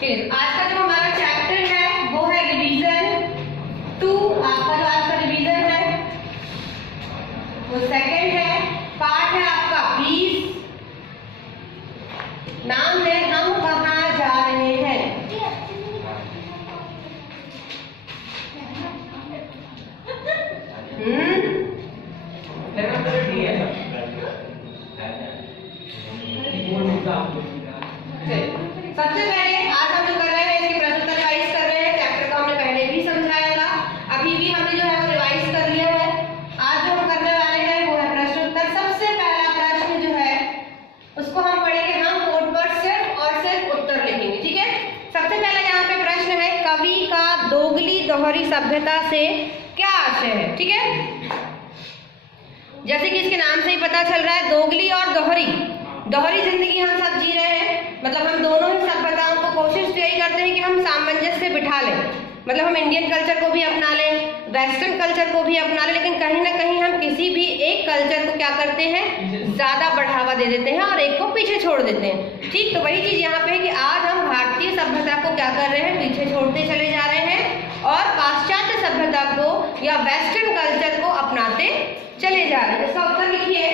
फिर आज का जो हमारा चैप्टर है वो है रिवीजन 2। आपका जो आज का रिवीजन है वो सेकंड है। पार्ट है आपका 20। नाम है हम कहाँ जा रहे हैं। सबसे पहले आज हम जो कर रहे हैं इसके प्रश्नोत्तर रिवाइज कर रहे हैं। चैप्टर को हमने पहले भी समझाया था, अभी भी हमने जो है वो रिवाइज कर लिया है। आज जो हम करने वाले हैं वो है प्रश्नोत्तर। सबसे पहला प्रश्न जो है उसको हम पढ़ेंगे, हम बोर्ड पर सिर्फ और सिर्फ उत्तर लिखेंगे, ठीक है। सबसे पहला यहाँ पे प्रश्न है, कवि का दोगली दोहरी सभ्यता से क्या आशय है, ठीक है। जैसे कि इसके नाम से ही पता चल रहा है, दोगली और दोहरी जिंदगी हम सब जी रहे हैं। मतलब हम दोनों ही सभ्यताओं को कोशिश तो यही करते हैं कि हम सामंजस्य बिठा लें। मतलब हम इंडियन कल्चर को भी अपना लें, वेस्टर्न कल्चर को भी अपना लें, लेकिन कहीं ना कहीं हम किसी भी एक कल्चर को क्या करते हैं, ज्यादा बढ़ावा दे देते हैं और एक को पीछे छोड़ देते हैं। ठीक, तो वही चीज यहाँ पे है कि आज हम भारतीय सभ्यता को क्या कर रहे हैं, पीछे छोड़ते चले जा रहे हैं और पाश्चात्य सभ्यता को या वेस्टर्न कल्चर को अपनाते चले जा रहे हैं। इसका उत्तर लिखिए।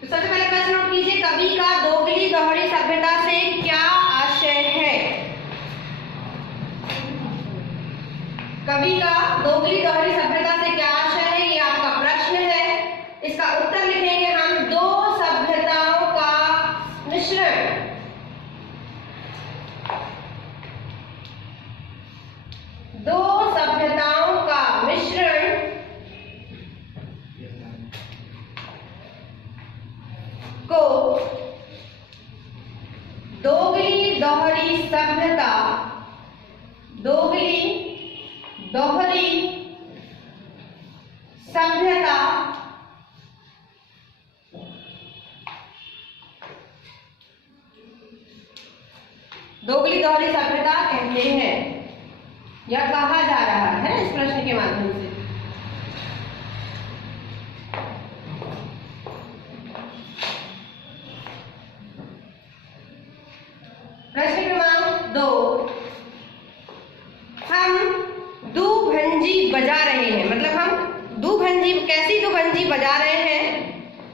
तो सबसे पहले प्रश्न नोट कीजिए, कवि का दोगली दोहरी सभ्यता से क्या आशय है। कवि का दोगली दोहरी सभ्यता से क्या आशय है, ये आपका प्रश्न है। इसका उत्तर लिखेंगे हम, दो सभ्यताओं का मिश्रण। दो सभ्यताओं का मिश्रण को दोगली दोहरी सभ्यता, दोगली दोहरी सभ्यता दोगली दोहरी सभ्यता कहते हैं या कहा जा रहा है इस प्रश्न के माध्यम से। प्रश्न क्रमांक 2, हम दुभंजी बजा रहे हैं। मतलब हम दुभंजी, कैसी दुभंजी बजा रहे हैं,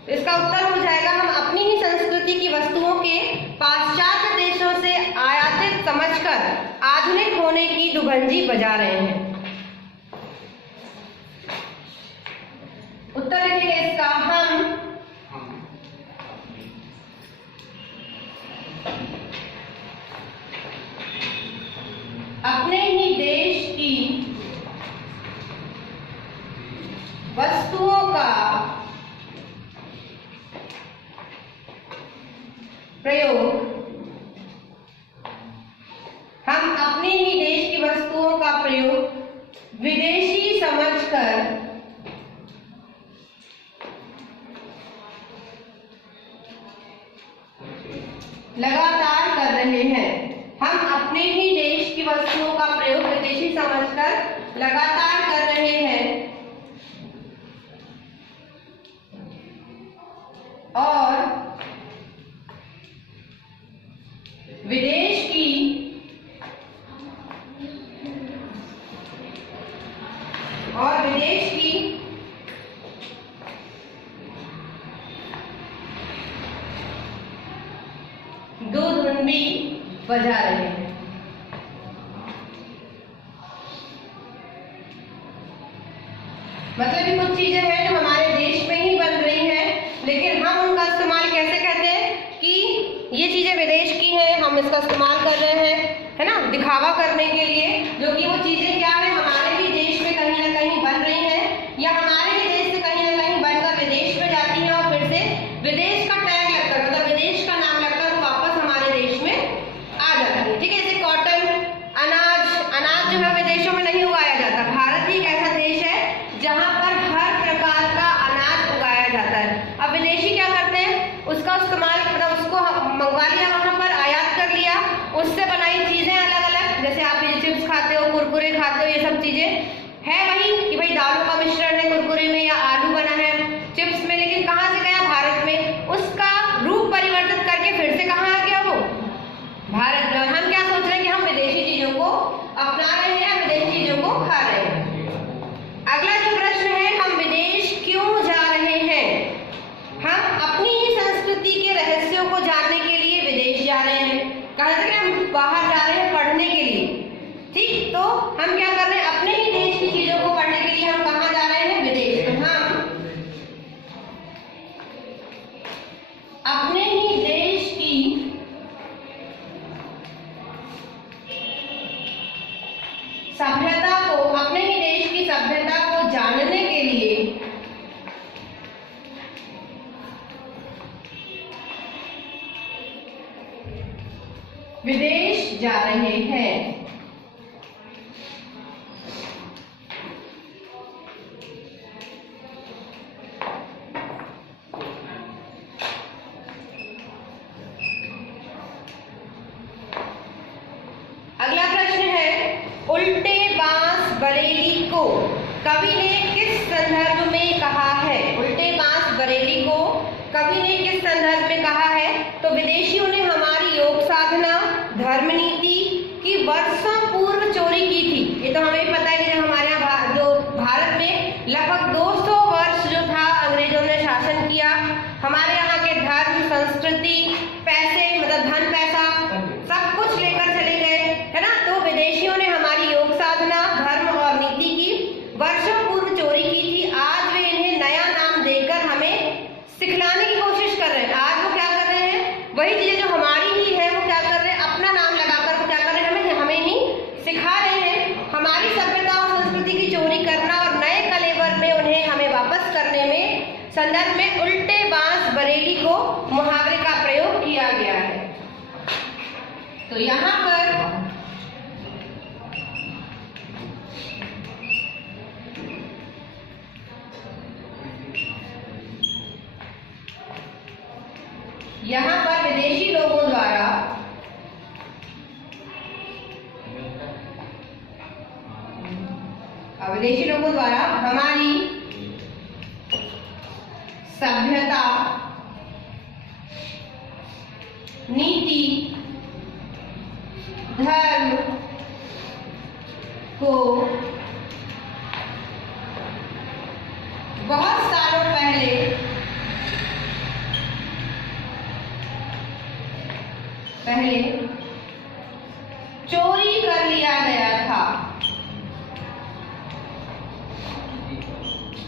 तो इसका उत्तर हो जाएगा, हम अपनी ही संस्कृति की वस्तुओं के पाश्चात्य देशों से आयातित समझकर आधुनिक होने की दुभंजी बजा रहे हैं। उत्तर लिखेंगे इसका, हम अपने ही देश की वस्तुओं का प्रयोग, हम अपने ही देश की वस्तुओं का प्रयोग विदेशी समझकर लगातार कर रहे हैं। हम अपने ही देश की वस्तुओं का प्रयोग विदेशी समझकर लगातार कर रहे हैं और विदेश की दो धुन भी बजा रहे हैं। मतलब ये कुछ चीजें हैं जो हमारे देश में ही बन रही हैं, लेकिन हम उनका इस्तेमाल कैसे करते हैं कि ये चीजें विदेश की हैं, हम इसका इस्तेमाल कर रहे हैं, है ना, दिखावा करने के लिए, जो कि वो चीजें क्या है, हमारे ही देश में कहीं ना कहीं बन रही हैं या हमारे ही देश से कहीं ना कहीं बनकर विदेश में जाती हैं और फिर से विदेश का टैग लगकर, मतलब विदेश का नाम लगकर वापस हमारे देश में आ जाती है। ठीक है, जैसे कॉटन, अनाज जो है विदेशों में नहीं उगाया जाता। भारत ही एक ऐसा देश है जहां पर हर प्रकार का अनाज उगाया जाता है। अब विदेशी क्या करते हैं, उसका इस्तेमाल, मतलब उसको मंगवा लिया, वहां पर आयात कर लिया, उससे बनाई चीजें अलग अलग, जैसे आप ये चिप्स खाते हो, कुरकुरे खाते हो, ये सब चीजें है वही कि भाई दालों का मिश्रण है कुरकुरे में या आलू बना है चिप्स में, लेकिन कहाँ से गया, भारत में। उसका रूप परिवर्तित करके फिर से कहाँ आ गया, वो भारत में। हम क्या सोच रहे हैं तो हम क्या कर रहे हैं, अपने ही देश की चीजों को पढ़ने के लिए हम कहाँ जा रहे हैं, विदेश। तो हम अपने ही देश की सभ्यता को, अपने ही देश की सभ्यता को जानने के लिए विदेश जा रहे हैं। अगला प्रश्न है, उल्टे बांस बरेली को कवि ने किस संदर्भ में कहा है। उल्टे बांस बरेली को कवि ने किस संदर्भ में कहा है। तो विदेशियों ने हमारी योग साधना, धर्म नीति की वर्षों पूर्व चोरी की थी। ये तो हमें पता है कि हमारे यहाँ जो भारत में लगभग 200 वर्ष जो था अंग्रेजों ने शासन किया, हमारे यहाँ के धर्म, संस्कृति, पैसे, मतलब धन पैसा सब कुछ लेकर चले गए, है ना। तो विदेशियों ने हमारी योग साधना, धर्म और नीति की वर्षों पूर्व चोरी की थी। आज वे इन्हें नया नाम देकर हमें सिखलाने की कोशिश कर रहे हैं। आज वो क्या कर रहे हैं, वही चीजें जो हमारी ही है वो क्या कर रहे हैं, अपना नाम लगाकर वो क्या कर रहे हैं, हमें ही सिखा रहे हैं। हमारी सभ्यता और संस्कृति की चोरी करना और नए कलेवर में उन्हें हमें वापस करने में संदर्भ में उल्टे बांस बरेली को मुहावरे का प्रयोग किया गया है। तो यहाँ पर विदेशी लोगों द्वारा हमारी सभ्यता, नीति, धर्म को बहुत सालों पहले चोरी कर लिया गया था।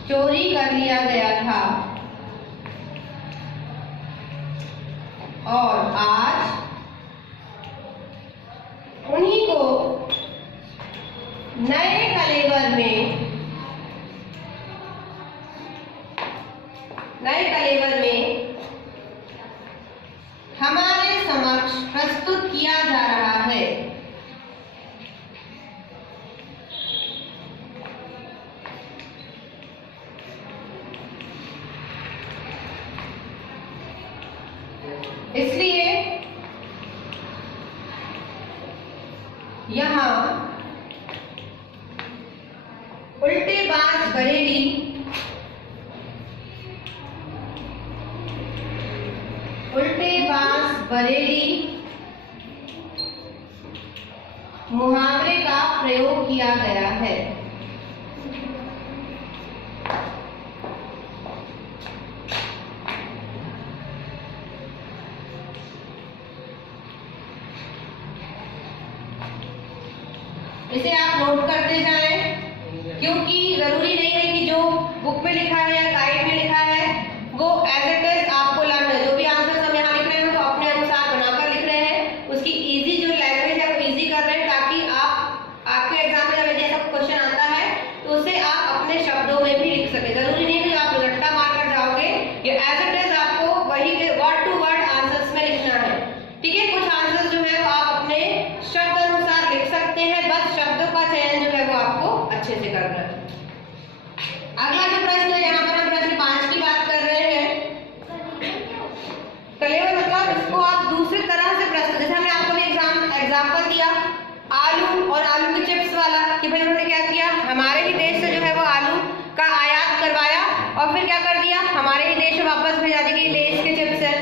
चोरी कर लिया गया था और आज उन्हीं को नए कलेवर में हमारे समक्ष प्रस्तुत किया जा रहा है। इसलिए यहाँ उल्टे बांस बरेली मुहावरे का प्रयोग किया गया है। इसे आप नोट करते जाएं, क्योंकि जरूरी नहीं है कि जो बुक में लिखा है या गाइड में लिखा है वो एज इट इज आपको लर्न है। जो भी आंसर हम यहाँ लिख रहे हैं वो अपने अनुसार बनाकर लिख रहे हैं, उसकी इजी जो लैंग्वेज है वो इजी कर रहे हैं, ताकि आपके एग्जाम में जब ऐसा क्वेश्चन आता है तो उसे आप अपने शब्दों में भी लिख सके। जरूरी नहीं कि आप रट्टा मारकर जाओगे, ये एज इट इज आपको वही वर्ड टू वर्ड आंसर्स में लिखना है। ठीक है, कुछ आंसर्स जो है वो आप अपने शब्द अनुसार लिख सकते हैं, बस शब्दों का चयन जो है वो आपको अच्छे से करना है। अगला जो प्रश्न है, यहाँ पर हम प्रश्न 5 की बात कर रहे हैं। कलेवर मतलब इसको आप दूसरी तरह से प्रश्न, जैसे हमने आपको भी एग्जाम्पल दिया आलू और आलू के चिप्स वाला, कि भाई उन्होंने क्या किया, हमारे ही देश से जो है वो आलू का आयात करवाया और फिर क्या कर दिया, हमारे ही देश में वापस भेजा दी कि देश के चिप्स है,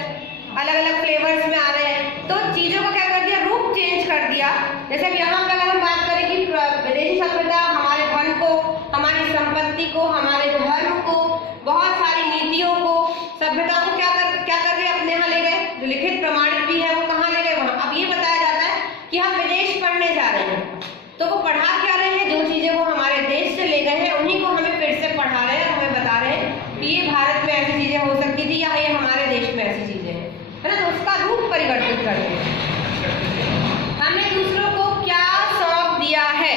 अलग अलग फ्लेवर्स में आ रहे हैं। तो चीजों को क्या कर दिया, रूप चेंज कर दिया। जैसे अब यहाँ पर अगर हम बात करें कि विदेशी सभ्यता हमारे धन को, हमारी संपत्ति को, हमारे धर्म को, बहुत सारी नीतियों को, सभ्यता को क्या कर रहे अपने यहाँ ले गए, जो लिखित प्रमाणित भी है वो कहाँ ले गए, वहां। अब ये बताया जाता है कि हम विदेश पढ़ने जा रहे हैं, तो वो पढ़ा क्या रहे हैं, जो चीजें वो हमारे देश से ले गए हैं उन्हीं को हमें फिर से पढ़ा रहे हैं, हमें बता रहे हैं कि ये भारत में ऐसी चीजें हो सकती थी या ये हमारे देश में ऐसी चीजें हैं, है ना। तो उसका रूप परिवर्तित कर रहे हैं। हमने दूसरों को क्या सौंप दिया है,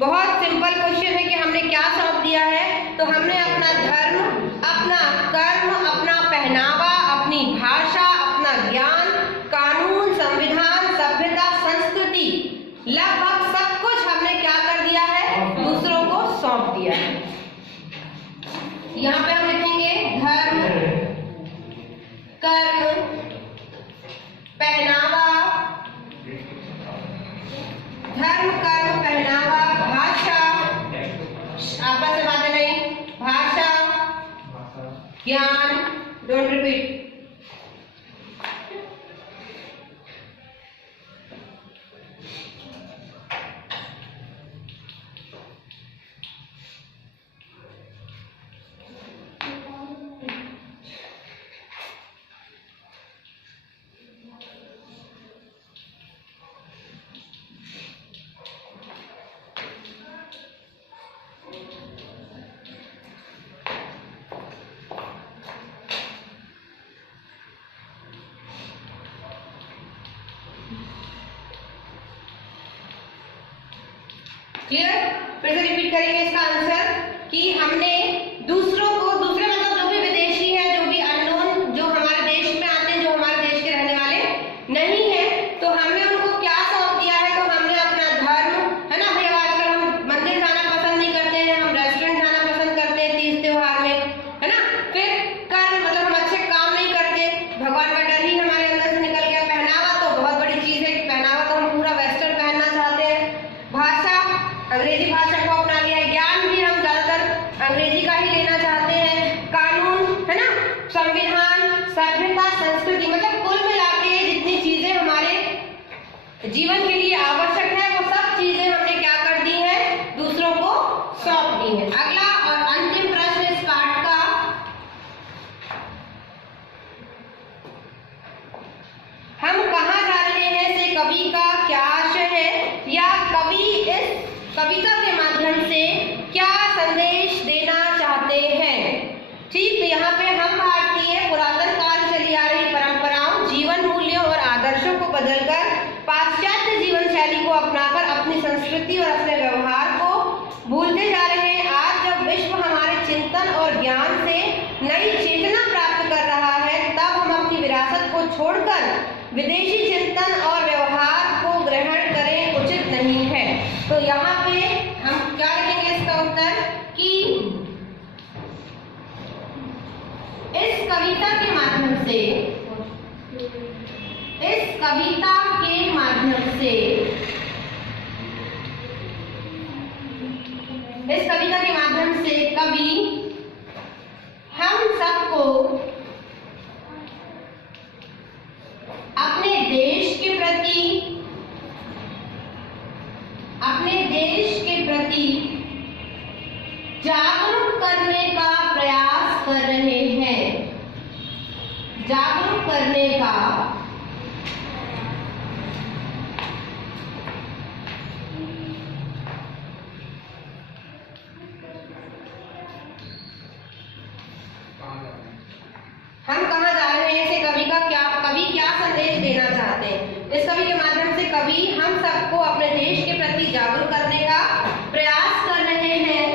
बहुत सिंपल क्वेश्चन है कि हमने क्या सौंप दिया है। तो हमने अपना धर्म, अपना कर्म, अपना पहनावा, अपनी भाषा, अपना ज्ञान, कानून, संविधान, सभ्यता, संस्कृति, लगभग सब कुछ हमने क्या कर दिया है, दूसरों को सौंप दिया है। यहाँ पे हम लिखेंगे धर्म, कर्म, पहनावा, धर्म, कर्म, पहनावा, भाषा, आपस में बातें नहीं, भाषा, ज्ञान, डोंट रिपीट, क्लियर। फिर से रिपीट करेंगे इसका आंसर कि हमने दूसरों को, दूसरे मतलब जो भी विदेशी है, जो भी अननोन, जो हमारे देश में आते हैं, जो हमारे देश के रहने वाले नहीं है, तो हमने उनको क्या सौंप दिया है। तो हमने अपना धर्म, है ना भाई, आजकल हम मंदिर जाना पसंद नहीं करते हैं, हम रेस्टोरेंट जाना पसंद करते हैं तीज त्योहार में, है ना। फिर कर्म मतलब हम अच्छे काम नहीं करते, भगवान का डर ही हमारे अंदर से निकल गया। पहनावा तो बहुत बड़ी चीज है कि पहनावा तो हम पूरा वेस्टर्न पहनना चाहते हैं। भाषा, अंग्रेजी भाषा को अपना लिया है। ज्ञान भी हम ज्यादातर अंग्रेजी का ही लेना चाहते हैं। कानून, है ना, संविधान, सभ्यता, संस्कृति, मतलब कुल मिला के जितनी चीजें हमारे जीवन के लिए आवश्यक है वो सब चीजें हमने क्या कर दी है, दूसरों को सौंप दी है। अगला और अंतिम प्रश्न इस पाठ का, हम कहाँ जा रहे हैं से कवि का क्या आशय है, या कवि इस कविता के माध्यम से क्या संदेश देना चाहते हैं। ठीक, तो यहाँ पे हम भारतीय पुरातन काल चली आ रही परंपराओं, जीवन मूल्यों और आदर्शों को बदलकर पाश्चात्य जीवन शैली को अपनाकर अपनी संस्कृति और अपने व्यवहार को भूलते जा रहे हैं। आज जब विश्व हमारे चिंतन और ज्ञान से नई चेतना प्राप्त कर रहा है, तब हम अपनी विरासत को छोड़कर विदेशी चिंतन और व्यवहार को ग्रहण करें उचित नहीं है। तो यहाँ पे हम क्या लिखेंगे इसका उत्तर कि इस कविता के माध्यम से, इस कविता के माध्यम से, इस कविता के माध्यम से कवि हम सबको अपने देश के प्रति, अपने देश के प्रति जागरूक करने का प्रयास कर रहे हैं, जागरूक करने का हम कहाँ जा रहे हैं से कवि क्या संदेश देना चाहते हैं। इस कवि के माध्यम से कवि हम सबको अपने देश के प्रति जागरूक करने का प्रयास कर रहे हैं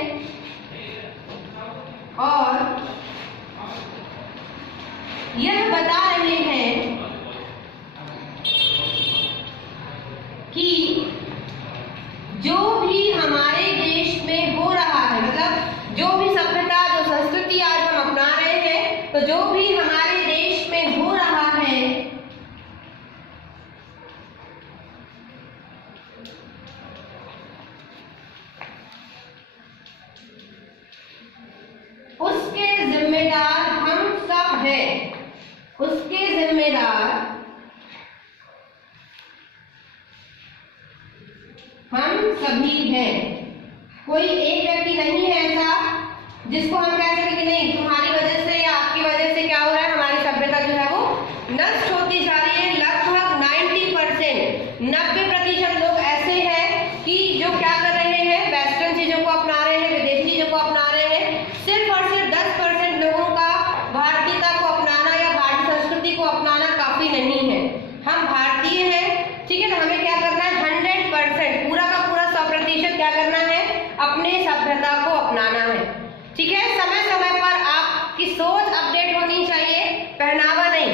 और यह बता रहे हैं कि जो भी हमारे देश में हो रहा है, मतलब जो भी सभ्यता, जो संस्कृति आज हम अपना रहे हैं, तो जो भी हमारे देश में हो रहा है उसके जिम्मेदार हम सब हैं, उसके जिम्मेदार हम सभी हैं। कोई एक व्यक्ति नहीं है ऐसा जिसको हम कह सकें कि नहीं तुम्हारी वजह से या आपकी वजह से क्या हो रहा है, हमारी सभ्यता जो है वो नष्ट होती जा रही है। लगभग 90% लोग ऐसे हैं कि अपनाना है। ठीक है, समय समय पर आपकी सोच अपडेट होनी चाहिए, पहनावा नहीं।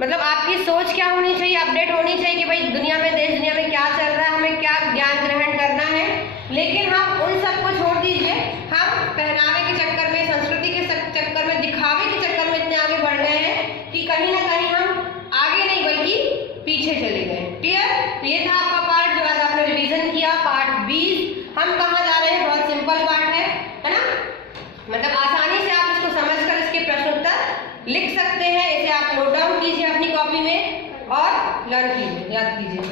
मतलब आपकी सोच क्या होनी चाहिए, अपडेट होनी चाहिए कि भाई दुनिया में, देश दुनिया में क्या चल रहा है, हमें क्या ज्ञान ग्रहण करना है। लेकिन हम उन सबको छोड़ दीजिए, हम पहनावे के चक्कर में, संस्कृति के चक्कर में, दिखावे के चक्कर में इतने आगे बढ़ गए हैं कि कहीं ना कहीं हम आगे नहीं बल्कि पीछे चले गए। क्लियर? ये था आपका पार्ट जो आज आपने रिवीजन किया, पार्ट 20। हम कहाँ जा रहे हैं? बहुत सिंपल पार्ट है ना, मतलब आसानी से आप इसको समझकर इसके प्रश्नोत्तर लिख सकते हैं। इसे आप नोट डाउन कीजिए अपनी कॉपी में और लर्न कीजिए, याद कीजिए।